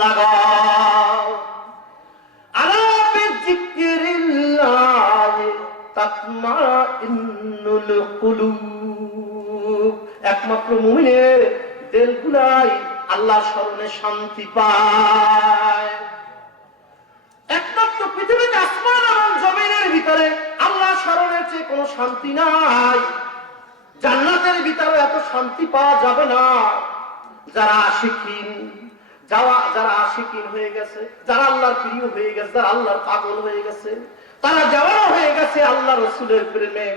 লাগাও। আলা বিযিকরিল্লাহ তাতমাইন্নুল কুলুব। একমাত্র মুমিনের দিলগুলাই আল্লাহর স্মরণে শান্তি পায়। একমাত্র পৃথিবীতে আসমান এবং জমিনের ভিতরে আল্লাহর স্মরণের চেয়ে কোনো শান্তি নাই। জান্নাতের ভিতরে এত শান্তি পাওয়া যাবে না। যারা আশিকিন হয়ে গেছে, যারা আল্লাহর প্রিয় হয়ে গেছে, যারা আল্লাহর পাগল হয়ে গেছে, তারা দেওয়ানা হয়ে গেছে আল্লাহ রসুলের প্রেমে,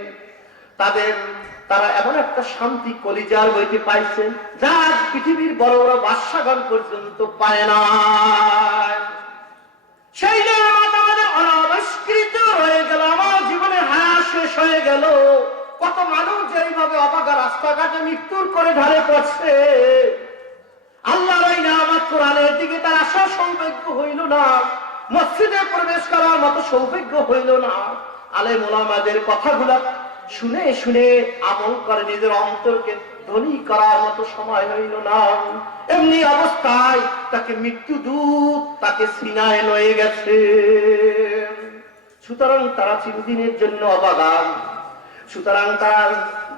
তারা এমন একটা শান্তি কলিজার বইতে পাইছে যা পৃথিবীর বড় বড় বাদশাগণ পর্যন্ত পায় না। সেই নিয়ামত আমাদের অনাবিষ্কৃত রয়ে গেল, আমার জীবনে হায়া শেষ হয়ে গেল। কত মানুষ যেইভাবে অবাগা রাস্তাঘাটে মৃত্যুর করে ঢালে পড়ছে, আল্লাহর এই নিয়ামত কোরআনের দিকে তার আশা সৌভাগ্য হইল না, মসজিদে প্রবেশ করার মতো সৌভাগ্য হইল না, আলেম ওলামাদের কথাগুলা শুনে শুনে আমল করে নিজের অন্তরকে ধনী করার মতো সময় হইল না। এমনি অবস্থায় তাকে মৃত্যুদূত তাকে সিনায় লয়ে গেছে। সুতরাং তারা চিরদিনের জন্য অবাগান, সুতরাং তারা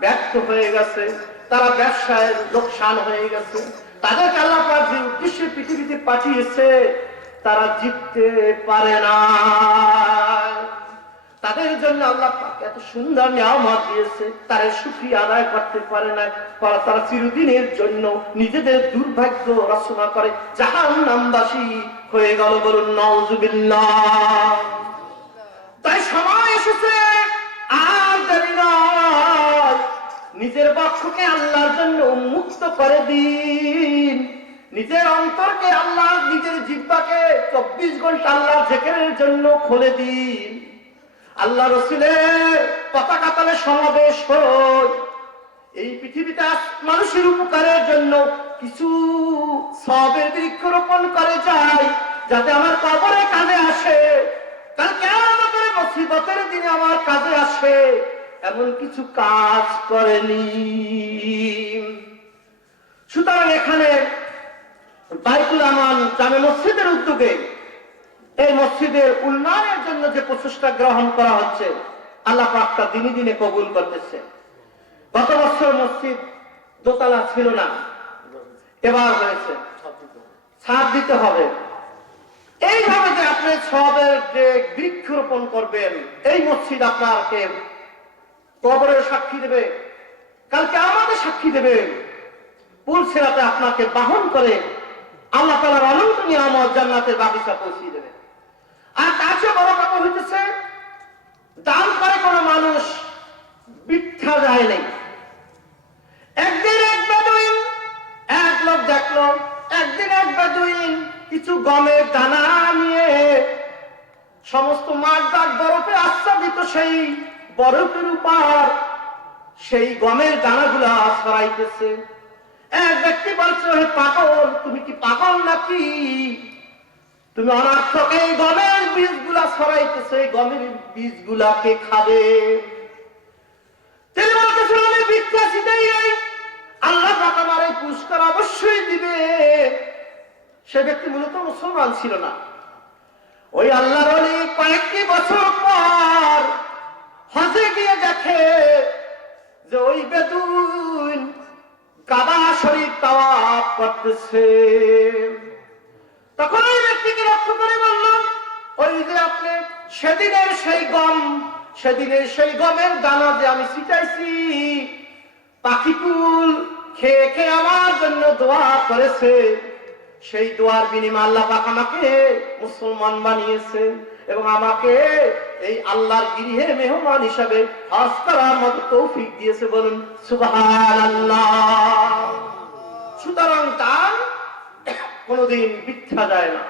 ব্যর্থ হয়ে গেছে, তারা ব্যবসায় লোকসান হয়ে গেছে। তাদেরকে আল্লাহ পাক যে উদ্দেশ্যে পৃথিবীতে পাঠিয়েছে তারা জিততে পারে না। তাদের জন্য আল্লাহ পাক এত সুন্দর নিয়ামত দিয়েছে, তারা শুকরিয়া আদায় করতে পারে না। তারা চিরদিনের জন্য নিজেদের দুর্ভাগ্য রচনা করে জাহান্নামবাসী হয়ে গেল। বলুন নাউজুবিল্লাহ। তাই সময় এসেছে, আর দেরি নয়, নিজের বক্ষকে আল্লাহর জন্য উন্মুক্ত করে দিন, নিজের অন্তরকে আল্লাহ, নিজের জিহ্বাকে 24 ঘন্টা আল্লাহর জিকিরের জন্য খুলে দিন। আল্লাহ রসুলের পতাকা তলে সমাবেশ হয়, এই পৃথিবীতে মানুষের উপকারের জন্য কিছু সওয়াবের বৃক্ষরোপণ করে যায়, যাতে আমার কবরে কাজে আসে, কাল কিয়ামতের মুসিবতের দিনে আমার কাজে আসে, এমন কিছু কাজ করেনি। সুতরাং এখানে বাইতুল আমান জামে মসজিদের উদ্যোগে এই মসজিদের উন্নয়নের জন্য যে প্রচেষ্টা গ্রহণ করা হচ্ছে, আল্লাহ পাক তা দিনে দিনে কবুল করতেছে। গত বছর মসজিদ দোতলা ছিল না, এবার হয়েছে, ছাদ দিতে হবে। এইভাবে যে আপনি সবের যে বৃক্ষরোপণ করবেন, এই মসজিদ আপনাকে কবরের সাক্ষী দেবে, কালকে আমাদের সাক্ষী দেবে, পুলসিরাতে আপনাকে বাহন করে আল্লাহ তাআলার অনন্ত নিয়ামত জান্নাতের বাগিচা পৌঁছে দেবে। আর তার চেয়ে বড় কথা হইতেছে, দান করে কোনো মানুষ বৃথা যায় নাই। একদিন এক বেদুইন, এক লোক দেখলো, একদিন এক বেদুইন কিছু গমের দানা নিয়ে সমস্ত মাঠঘাট বরফে আচ্ছাদিত সেই বরফের উপর সেই গমের দানাগুলা ছড়াইতেছে। এক ব্যক্তি বলছে, হে পাগল, তুমি কি পাগল নাকি? তুমি অনার্থক এই গমের বীজগুলা ছড়াইতেছে, এই গমের বীজগুলা কে খাবে? তিনি বলতেছেন, আমি বিশ্বাসী দেই নাই, আল্লাহ পাক আমার এই পুরস্কার অবশ্যই দিবে। সে ব্যক্তি মূলত মুসলমান ছিল না। ওই আল্লাহর ওলি কয়েকটি বছর পর হজে গিয়ে দেখে যে ওই বেদুইন কাবা শরীফ তাওয়াফ করতেছে। তখন ওই ব্যক্তিকে লক্ষ্য করে বলল, ওই যে আপনি সেদিনের সেই গমের দানা যে আমি ছিটাইছি, পাখিকুল খেয়ে খেয়ে আমার জন্য দোয়া করেছে, সেই দোয়ার বিনিময়ে আল্লাহ পাক আমাকে মুসলমান বানিয়েছে এবং আমাকে এই আল্লাহর গৃহে মেহমান হিসাবে হজ করার মতো তৌফিক দিয়েছে। বলুন সুবহানাল্লাহ। সুতরাং দান কোনদিন বৃথা যায় না।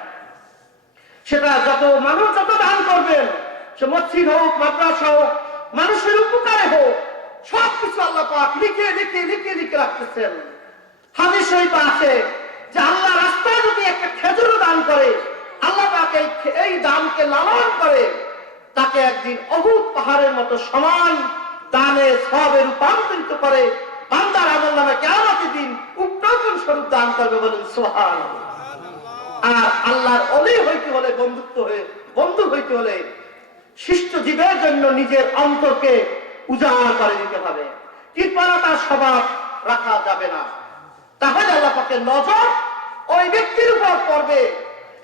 সেটা যত মানুষ যত দান করবেন, সে মসজিদ হোক, মাদ্রাসা হোক, মানুষের উপকারে হোক, সবকিছু আল্লাহ পাক লিখে লিখে লিখে লিখে রাখতেছেন। হাদিস শরীফে আছে যে আল্লাহ রাস্তায় যদি একটা খেজুর দান করে, আল্লাহ পাক এই দানকে লালন করে তাকে একদিন অহুদ পাহাড়ের মতো সমান দানে সবে রূপান্তরিত করে বান্দার আমলনামে কিয়ামতের দিন উত্তম স্বরূপ দান করবে। বলুন সুবহানাল্লাহ। আর আল্লাহর ওলি হইতে হলে বন্ধু হইতে হলে শিষ্ট জীবের জন্য নিজের অন্তরকে উজাড় করে দিতে হবে। কৃপণতার স্বভাব রাখা যাবে না, তাহলে আল্লাহ পাকের নজর ওই ব্যক্তির উপর পড়বে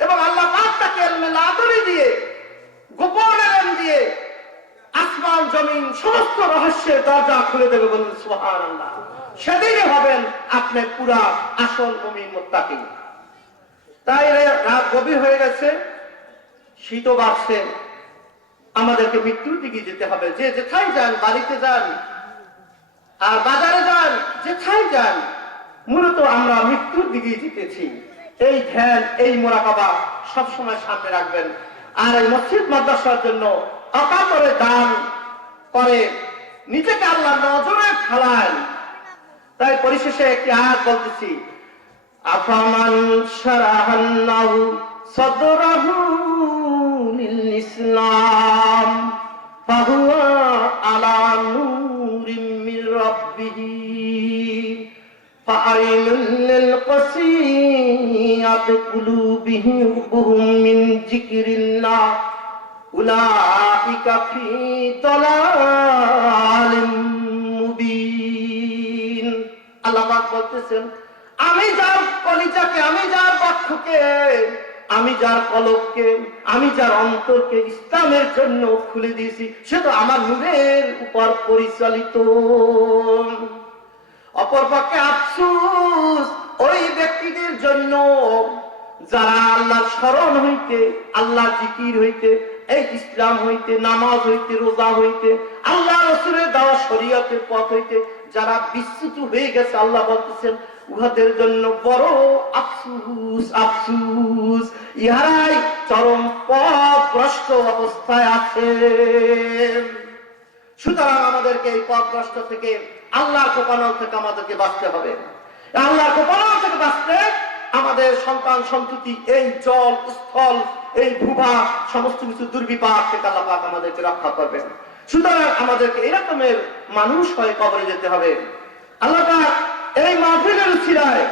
এবং আল্লাহ পাক তাকে ইলমে লাদুনি দিয়ে, গোপন ইলম দিয়ে আসমান জমিন সমস্ত রহস্যের দরজা খুলে দেবে। বলুন সুবহানাল্লাহ। সেদিনই হবেন আপনি পুরা আসল মুমিন মুত্তাকি। তাই রাত গভীর হয়ে গেছে, শীতও বাড়ছে, আমাদেরকে মৃত্যুর দিকে যেতে হবে। যে যেথায় যান, বাড়িতে যান আর বাজারে যান, যেথায় যান, মূলত আমরা মৃত্যুর দিকে যেতেছি। এই ধ্যান, এই মুরাকাবা সবসময় সামনে রাখবেন। আর এই মসজিদ মাদ্রাসার জন্য অকাতরে দান করে নিজেকে আল্লাহ নজরে ফেলান। তাই পরিশেষে একটি আয়াত বলতেছি, আফামান শারাহাল্লাহু সাদরাহু লিল ইসলাম ফাহুয়া আলা নূরিম মির রাব্বিহি ফাআইনুল লিল কাসিয়াতি কুলুবিহিম মিন যিকরিল্লাহ উলাইকা ফি দালালিম মুবিন। আল্লাহ পাক বলতেছেন, আমি যার কলিজাকে, আমি যার বক্ষকে, আমি যার কলবকে, আমি যার অন্তরকে ইসলামের জন্য খুলে দিয়েছি, সে তো আমার নূরের উপর পরিচালিত। অপরপক্ষে আফসোস ওই ব্যক্তিদের জন্য যারা আল্লাহর স্মরণ হইতে, আল্লাহ জিকির হইতে, এই ইসলাম হইতে, নামাজ হইতে, রোজা হইতে, আল্লাহ রাসূলের দেওয়া শরীয়তের পথ হইতে যারা বিচ্যুত হয়ে গেছে, আল্লাহ বলতেছেন উহাদের জন্য বড় আফসোস, আফসোস, ইহারাই চরম পথভ্রষ্ট অবস্থায় আছে। সুতরাং আমাদেরকে এই পথভ্রষ্ট থেকে, আল্লাহর কোপানল থেকে আমাদেরকে বাঁচতে হবে। আল্লাহর কোপানল থেকে বাঁচতে আমাদের সন্তান সন্ততি, এই জল স্থল, এই ভূভাগ, সমস্ত কিছু দুর্বিপাক থেকে আল্লাহ পাক আমাদেরকে রক্ষা করবেন। সুতরাং আমাদেরকে এরকমের মানুষ হয়ে কবরে যেতে হবে। আল্লাহ পাক এই মাহফিলের উসিলায়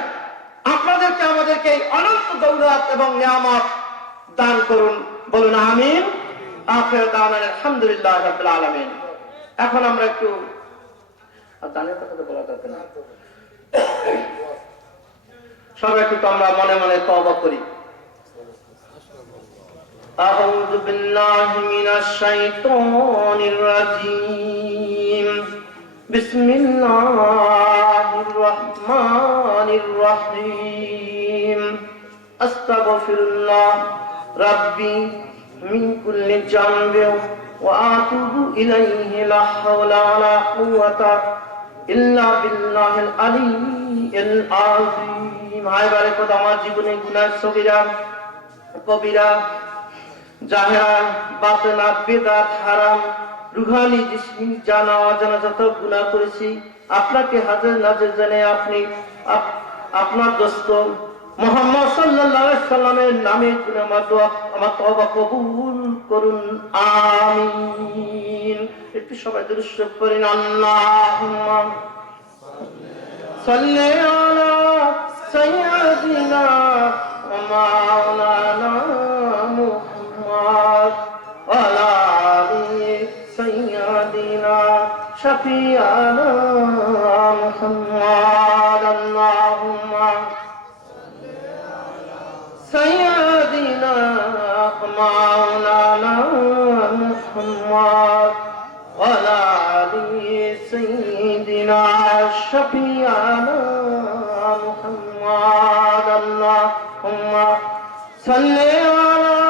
আপনাদেরকে, আমাদেরকে এই অনন্ত দৌলত এবং নিয়ামত দান করুন। বলুন আমিন। আখির দাওয়ানা আলহামদুলিল্লাহি রাব্বিল আলামিন। এখন আমরা একটু দানের কথা তো বলা দরকার না, সবাই একটু আমরা মনে মনে তওবা করি। আউযু বিল্লাহি মিনাশ শাইতানির রাজীম। বিসমিল্লাহির রহমানির রহিম। আস্তাগফিরুল্লাহ রাব্বি মিন কুল্লি জামবিন ওয়া আতুবু ইলাইহি লা হাওলা ওয়ালা কুওয়াতা ইল্লা বিল্লাহিল আলিয়্যিল আযীম। হায় বারেকত আমার জীবনে গুনাহ সগীরা কবিরা, জাহেরা বাতিনা, বিদআত, হারাম, রুহানি, জিসমি, জানা অজানা যত গুনাহ করেছি, আপনাকে হাজার নাজের জানে আপনি আপনার দোস্ত মুহাম্মদ সাল্লাল্লাহু আলাইহি সাল্লামের নামে আমার দোয়া, আমার তওবা কবুল করুন। আমিন। একটু সবাই দুরূদ শরীফ পড়েন। আল্লাহুম্মা সাল্লি আলা সাইয়্যিদিনা ওয়া মাওলানা মুহাম্মদ ওয়া আলা আলি সাইয়্যিদিনা শাফিয়ানা মুহাম্মদ। আল্লাহুম্মা سيدنا مولانا محمد وعلى آل سيدنا شفيعنا محمد. اللهم صل على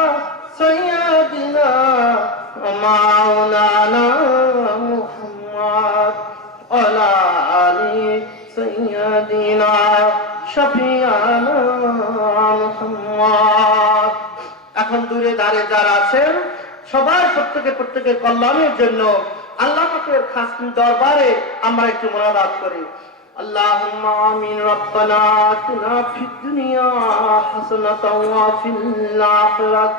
سيدنا مولانا محمد وعلى آل سيدنا শফিয়ানা মুহাম্মদ। এখন দূরে দাঁড়ে যারা আছেন সবাই প্রত্যেকের কল্যাণের জন্য আল্লাহ পাকের খাস দরবারে আমরা একটু মোনাজাত করি। আল্লাহুম্মা আমিন। রব্বানা আতিনা ফিদ দুনিয়া হাসানাতাও ওয়া ফিল আখিরাত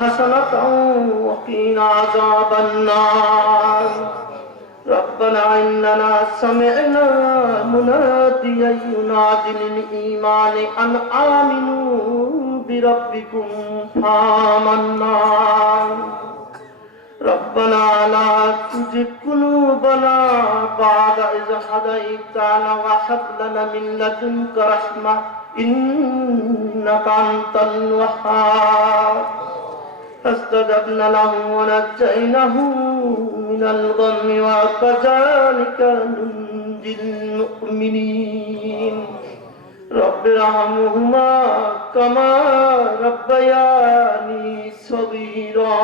হাসানাতাও ওয়া কিনা আযাবান নার। ربنا إننا سمعنا مناديا ينادي للإيمان أن آمنوا بربكم فآمنا ربنا لا تزغ قلوبنا بعد إذ هديتنا وهب لنا من لدنك رحمة إنك أنت الوهاب فاستجبنا له ونجيناه من الغم وكذلك ننجي المؤمنين رب ارحمهما كما ربياني صغيرا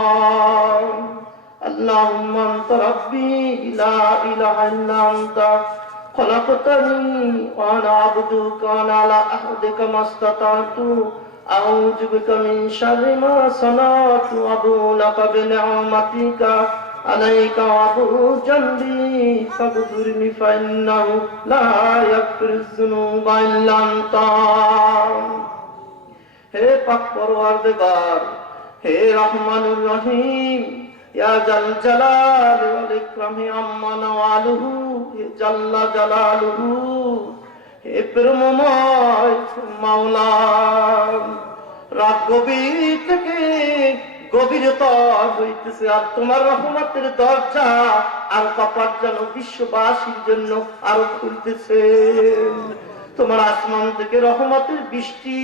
اللهم أنت ربي لا إله إلا أنت خلقتني وأنا عبدك وأنا على عهدك ما استطعت أعوذ بك من شر ما صنعت أبوء لك بنعمتك عليك وأبوء ذنبي فاغفرني فإنه لا يغفر الذنوب إلا أنت হে পাক পরওয়ারদিগার হে রহমানুর রহিম ইয়া জাল জালাল ওয়াল ইকরাম আম্মা নাওয়ালুহু জাল্লা জালালুহু হে প্রেমময় মাওলা রাত গভীর থেকে গভীরতর হইতেছে আর তোমার রহমতের দরজা আর কপাট যেন বিশ্ববাসীর জন্য আরো খুলতেছে তোমার আসমান থেকে রহমতের বৃষ্টি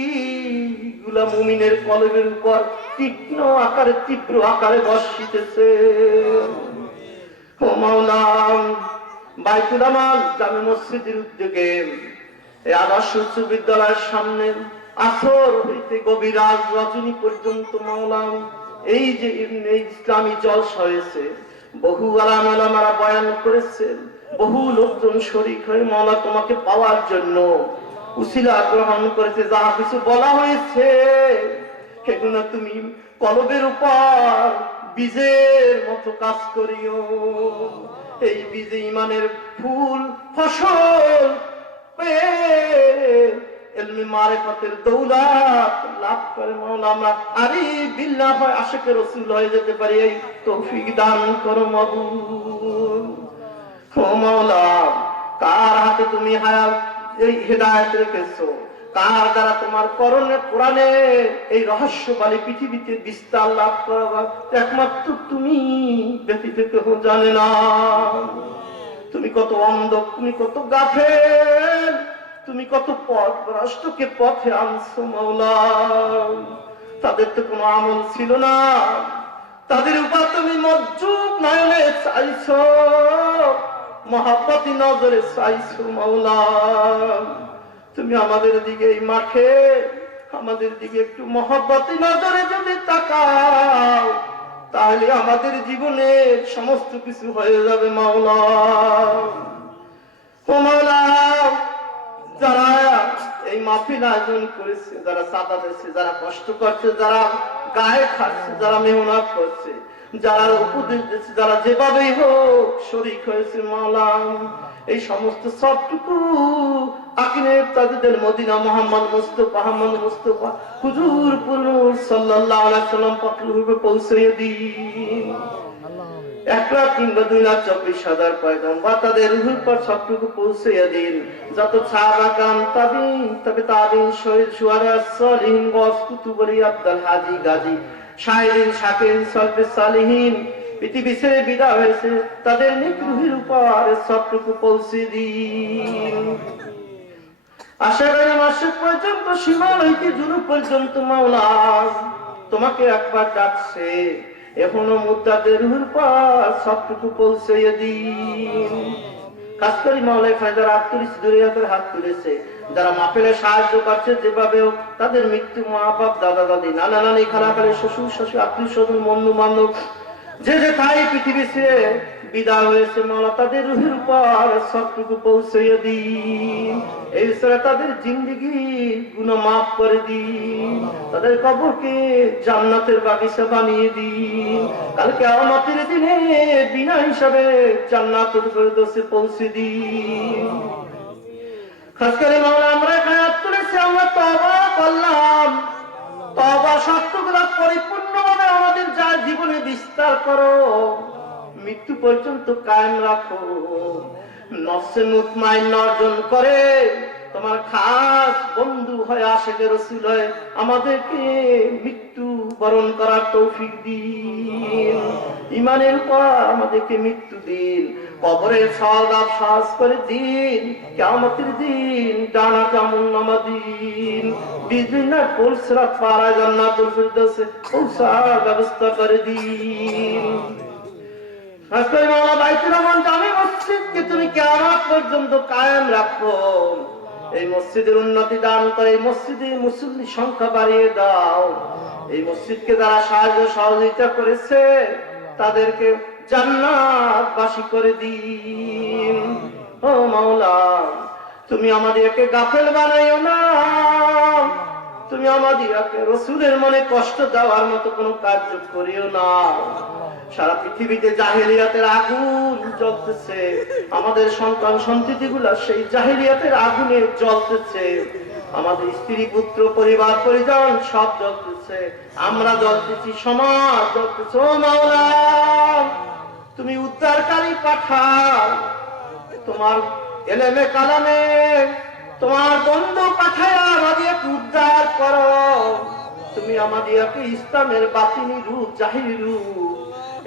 গুলা মুমিনের কলবের উপর তীক্ষ্ণ আকারে তীব্র আকারে বর্ষিতেছে ও মাওলা বাইতুল আমাল জামে মসজিদের উদ্যোগে এই আদর্শ উচ্চ বিদ্যালয়ের সামনে আসর হইতে গভীর রাত রজনী পর্যন্ত মাওলা এই যে ইসলামী জলসা হয়েছে বহু আলেম ওলামারা বয়ান করেছেন বহু লোকজন শরীক হয়ে মাওলা তোমাকে পাওয়ার জন্য উসিলা গ্রহণ করেছে যা কিছু বলা হয়েছে সেগুলো তুমি কলবের উপর বীজের মতো কাজ করিও এই বীজে ইমানের ফুল ফসল ইলমে মারিফাতের দৌলত লাভ করে মাওলা আমরা আরিফ বিল্লাহ হয় আশিকে রাসূল হয়ে যেতে পারি এই তৌফিক দান করো মাবুদ ও মাওলা কার হাতে তুমি হায়াত এই হেদায়েত রেখেছো কার দ্বারা তোমার কোরআনে এই রহস্যবালী পৃথিবীতে বিস্তার লাভ করা একমাত্র তুমি ব্যতীত কেউ জানে না তুমি কত অন্ধ তুমি কত গাফেল তুমি কত পথ ভ্রষ্টকে পথে আনছো মাওলা তাদের তো কোনো আমল ছিল না তাদের উপর তুমি মজ্জুব নয়নে চাইছো মহাব্বতি নজরে চাইছো মাওলা তুমি আমাদের দিকে এই মাঠে আমাদের দিকে একটু মহাব্বতি নজরে যদি তাকাও তাহলে আমাদের জীবনে সমস্ত কিছু হয়ে যাবে মাওলা ও মাওলা যারা এই মাহফিল আয়োজন করেছে যারা চাঁদা দিচ্ছে যারা কষ্ট করছে যারা গায়ে খাচ্ছে যারা মেহনত করছে যারা উপদেশ দিচ্ছে যারা যেভাবেই হোক শরীক হয়েছে মাওলা এই সমস্ত সবটুকু আকিনে তাজুদের মদিনা মুহাম্মদ মুস্তাফা হুজুর পুরুষ সাল্লাল্লাহু আলাইহি ওয়াসাল্লাম পাকরুবে পৌঁছিয়ে দিন 1,03,2,24,000 পয়গম্বর তাদের রূহের পর সবটুকু পৌঁছিয়ে দিন যত সাহাবা কাম তাবিঈন শহীদ শুহাদা সালিহিন গাস কুতুব আলী আব্দুল হাজি গাজী শাহিদিন শাকিরিন সালফে সালিহিন পৃথিবী ছেড়ে বিদায় হয়েছে তাদের নিক রূহের উপর সবটুকু পৌঁছে দিন আশারায় মাসে পর্যন্ত সীমাল হইতে জুনু পর্যন্ত মাওলা তোমাকে একবার ডাকছে এখনো মুদ্দাদের রূহের পর সবটুকু পৌঁছে দিন কাজ করি মাওলা এখানে যারা হাত তুলেছে যারা মাহফিলে সাহায্য করছে যেভাবে তাদের মৃত্যু মা বাপ দাদা দাদি নানা নানি খালাখালি শ্বশুর শাশুড়ি আত্মীয় স্বজন বন্ধু বান্ধব যে যে তাই পৃথিবী ছেড়ে বিদায় হয়েছে মাওলা তাদের রূহের উপর সবটুকু পৌঁছে দিন এই ছাড়া তাদের জিন্দেগি গুনাহ মাফ করে দিন তাদের কবরকে জান্নাতের বাগিচা বানিয়ে দিন কাল কিয়ামতের দিনে বিনা হিসাবে জান্নাতের ফেরদৌসে পৌঁছে দিন খাস করে মাওলা আমরা হায়াত করেছি আমরা তওবা করলাম তওবা শর্তগুলো পরিপূর্ণভাবে আমাদের যা জীবনে বিস্তার করো মৃত্যু পর্যন্ত কায়েম রাখো নফসে মুতমাইন্না অর্জন করে তোমার খাস বন্ধু হয়, আশিকে রাসূল হয়, আমাদেরকে মৃত্যু বরণ করার তৌফিক দিন, ঈমানের উপর আমাদেরকে মৃত্যু দিন, কবরের সওয়াব সহজ করে দিন, কিয়ামতের দিন জান্নাত আমলনামা দিন, বিজন্নাত পুরসরাত পারা জান্নাতুল ফিরদাউসে পৌঁছার ব্যবস্থা করে দিন। আজকে মাওলা বাইতুর রহমান জামে মসজিদকে তুমি কিয়ামত পর্যন্ত কায়েম রাখো, এই মসজিদের উন্নতি দান করে, এই মসজিদে মুসল্লি সংখ্যা বাড়িয়ে দাও, এই মসজিদকে যারা সাহায্য সহযোগিতা করেছে তাদেরকে জান্নাতবাসী করে দিন। ও মাওলা, তুমি আমাদেরকে গাফেল বানাইও না, তুমি আমাদেরকে রাসূলের মনে কষ্ট দেওয়ার মতো কোনো কার্য করিও না। সারা পৃথিবীতে জাহেলিয়াতের আগুন জ্বলতেছে, আমাদের সন্তান সন্ততিগুলা সেই জাহেলিয়াতের আগুনে জ্বলতেছে, আমাদের স্ত্রী পুত্র পরিবার পরিজন সব জ্বলতেছে, আমরা জ্বলতেছি, সমাজ জ্বলতেছে। ও মাওলা, তুমি উদ্ধারকারী পাঠাও, তোমার এলেমে কালামে তোমার বন্ধু পাঠায়া আমাদেরকে উদ্ধার করো, তুমি আমাদেরকে ইসলামের বাতিনি রূপ জাহিরি রূপ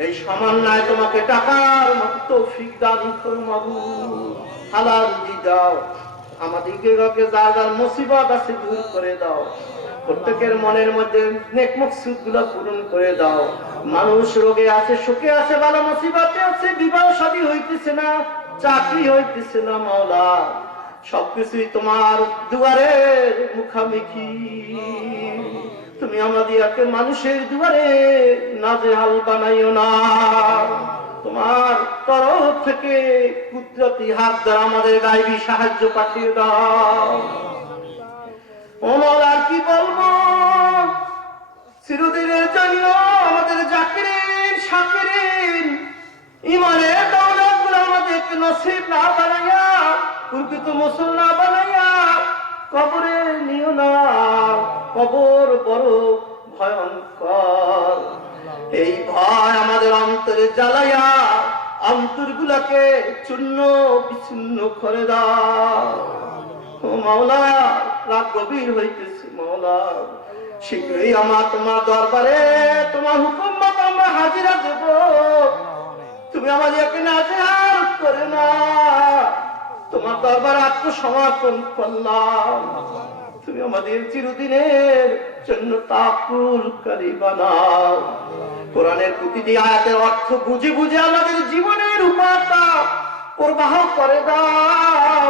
এই সমন্বয় তোমাকে টাকার মতো তৌফিক দান করো মাবুদ, হালাল রুজি দাও, আমাদেরকে যার যার মুসিবত আছে দূর করে দাও, প্রত্যেকের মনের মধ্যে নেক মাকসুদ গুলো পূরণ করে দাও। মানুষ রোগে আছে, সুখে আছে, ভালো মুসিবতে আছে, বিবাহ শাদী হইতেছে না, চাকরি হইতেছে না, মাওলা সবকিছুই তোমার দুয়ারে মুখামুখি, তুমি আমাদেরকে মানুষের দুয়ারে নাজেহাল বানাইও না, তোমার তরফ থেকে কুদরতি হাত দ্বারা আমাদের গায়বী সাহায্য পাঠিয়ে দাও। ও মাওলা, আর কি বলবো, চিরদিনের জন্য আমাদের জাকিরিন শাকিরিন ঈমানের দৌলতগুলো আমাদেরকে নসিব না বানাইয়া, প্রকৃত মুসলমান বানাইয়া কবরে নিও না, কবর বড় ভয়ঙ্কর, এই ভয় আমাদের অন্তরে জ্বালাইয়া অন্তরগুলাকে চূর্ণ বিচ্ছিন্ন করে দাও। ও মাওলা, রাত গভীর হইতেছে, মাওলা শীঘ্রই আমার তোমার দরবারে তোমার হুকুম মতো আমরা হাজিরা দেব, তুমি আমাদেরকে নাজেহাল করে না, তোমার দরবারে আত্মসমর্পণ করলাম, তুমি আমাদের চিরদিনের জন্য তাকুলকারী বানাও, কোরআনের প্রতিটি আয়াতের অর্থ বুঝে বুঝে আমাদের জীবনের উপাটা প্রবাহ করে দাও,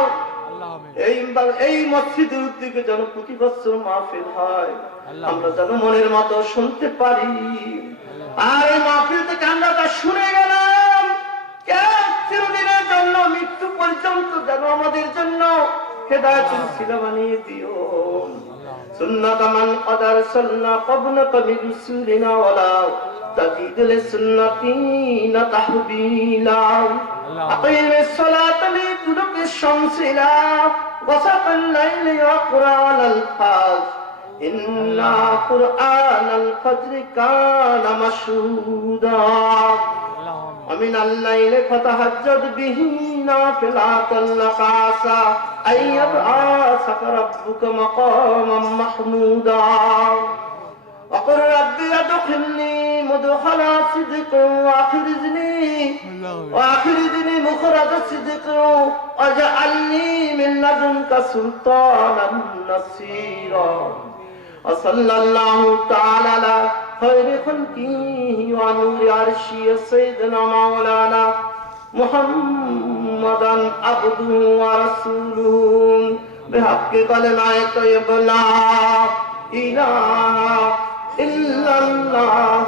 এই মসজিদের উদ্যোগে যেন প্রতি বছর মাহফিল হয়, আমরা যেন মনের মতো শুনতে পারি, আর এই মাহফিল থেকে আমরা তা শুনে গেলাম, চিরদিনের জন্য মৃত্যু পর্যন্ত যেন আমাদের জন্য হেদায়েতের সিলা বানিয়ে দিও। সুন্নাত মান قد أرسلنا قبلك من رسلنا ولا تجد لسنتنا تحويلا أقم الصلاة لدلوك الشمس إلى غسق الليل وقرآن الفجر إن قرآن الفجر كان مشهودا ومن الليل فتهجد به نافلة لك عسى أن يبعثك ربك مقاما محمودا وقل ربي ادخلني مدخل صدق وأخرجني مخرج صدق واجعلني من لدنك سلطانا نصيرا وصلى الله تعالى على خير خلقه ونور عرشه سيدنا مولانا محمدا عبده ورسوله بحق كلمة طيبة لا إله إلا الله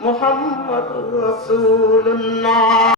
محمد رسول الله.